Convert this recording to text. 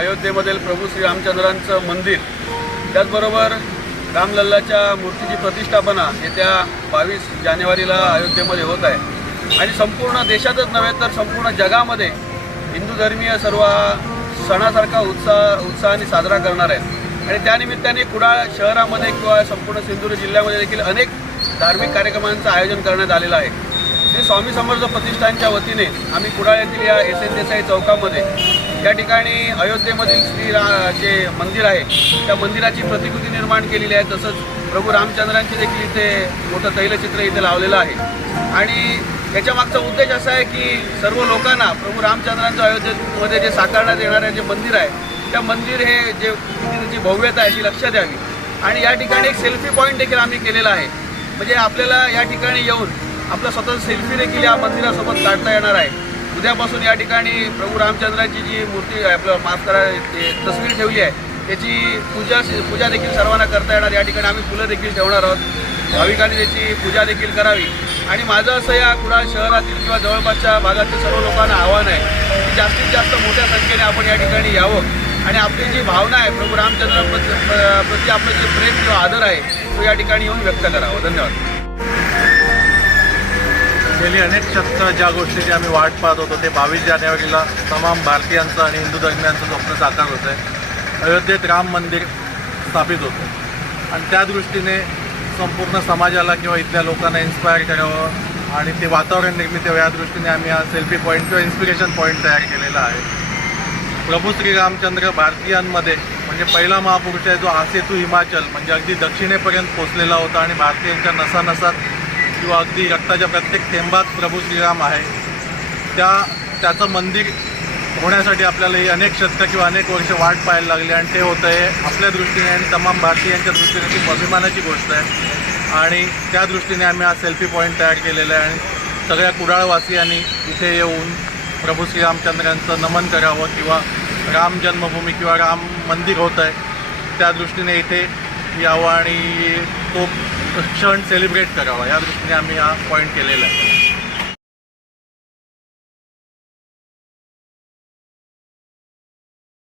अयोध्येमधील प्रभू श्री रामचंद्रांचं मंदिर त्याचबरोबर रामलल्लाच्या मूर्तीची प्रतिष्ठापना येत्या बावीस जानेवारीला अयोध्येमध्ये होत आहे. आणि संपूर्ण देशातच नव्हे तर संपूर्ण जगामध्ये हिंदू धर्मीय सर्व हा सणासारखा उत्साह उत्साहाने साजरा करणार आहे आणि त्यानिमित्ताने कुडाळ शहरामध्ये किंवा संपूर्ण सिंधुदुर्ग जिल्ह्यामध्ये देखील अनेक धार्मिक कार्यक्रमांचं आयोजन करण्यात आलेलं आहे. श्री स्वामी समर्थ प्रतिष्ठानच्या वतीने आम्ही कुडाळ येथील या एस एन देसाई चौकामध्ये या ठिकाणी अयोध्येमधील श्री रा जे मंदिर आहे त्या मंदिराची प्रतिकृती निर्माण केलेली आहे. तसंच प्रभू रामचंद्रांचे देखील इथे मोठं तैलचित्र इथे लावलेलं आहे. आणि याच्या मागचा उद्देश असा आहे की सर्व लोकांना प्रभू रामचंद्रांचं अयोध्येमध्ये जे साकारण्यात येणारे जे मंदिर आहे त्या मंदिर हे जे जी भव्यता आहे ती लक्षात द्यावी आणि या ठिकाणी एक सेल्फी पॉईंट देखील आम्ही केलेला आहे. म्हणजे आपल्याला या ठिकाणी येऊन आपलं स्वतः सेल्फी देखील या मंदिरासोबत काढता येणार आहे. उद्यापासून या ठिकाणी प्रभू रामचंद्राची जी मूर्ती आहे, आपलं माफ करा तस्वीर ठेवली आहे त्याची पूजा पूजा देखील सर्वांना करता येणार. या ठिकाणी आम्ही फुलं देखील ठेवणार आहोत. भाविकांनी त्याची पूजा देखील करावी. आणि माझं असं या कुडाळ शहरातील किंवा जवळपासच्या भागातील सर्व लोकांना आव्हान आहे की जास्तीत जास्त मोठ्या संख्येने आपण या ठिकाणी यावं. आणि आपली जी भावना आहे प्रभू रामचंद्राप्रती प्रति आपलं जे प्रेम किंवा आदर आहे तो या ठिकाणी येऊन व्यक्त करावं. धन्यवाद. गेली अनेक शतकं ज्या गोष्टीची आम्ही वाट पाहत होतो ते बावीस जानेवारीला तमाम भारतीयांचं आणि हिंदू धर्मियांचं स्वप्न साकार होतं आहे अयोध्येत राम मंदिर स्थापित होतं. आणि त्या दृष्टीने संपूर्ण समाजाला किंवा इथल्या लोकांना इन्स्पायर करावं आणि ते वातावरण निर्मित यावं या दृष्टीने आम्ही हा सेल्फी पॉईंट किंवा इन्स्पिरेशन पॉईंट तयार केलेला आहे. प्रभू श्री रामचंद्र भारतीयांमध्ये म्हणजे पहिला महापुरुष आहे जो आसेतू हिमाचल म्हणजे अगदी दक्षिणेपर्यंत पोचलेला होता आणि भारतीयांच्या नसानसात किंवा अगदी रक्ताच्या प्रत्येक थेंबात प्रभू श्रीराम आहे. त्या त्याचं मंदिर होण्यासाठी आपल्याला ही अनेक शतकं किंवा अनेक वर्ष वाट पाहायला लागली आणि ते होतं आहे आपल्या दृष्टीने आणि तमाम भारतीयांच्या दृष्टीने खूप अभिमानाची गोष्ट आहे. आणि त्या दृष्टीने आम्ही हा सेल्फी पॉईंट तयार केलेला आहे आणि सगळ्या कुडाळवासियांनी इथे येऊन प्रभू श्रीरामचंद्रांचं नमन करावं किंवा राम जन्मभूमी किंवा राम मंदिर होत आहे त्या दृष्टीने इथे यावं आणि तो क्षण सेलिब्रेट करावा. या दृष्टीने आम्ही हा पॉईंट केलेला आहे.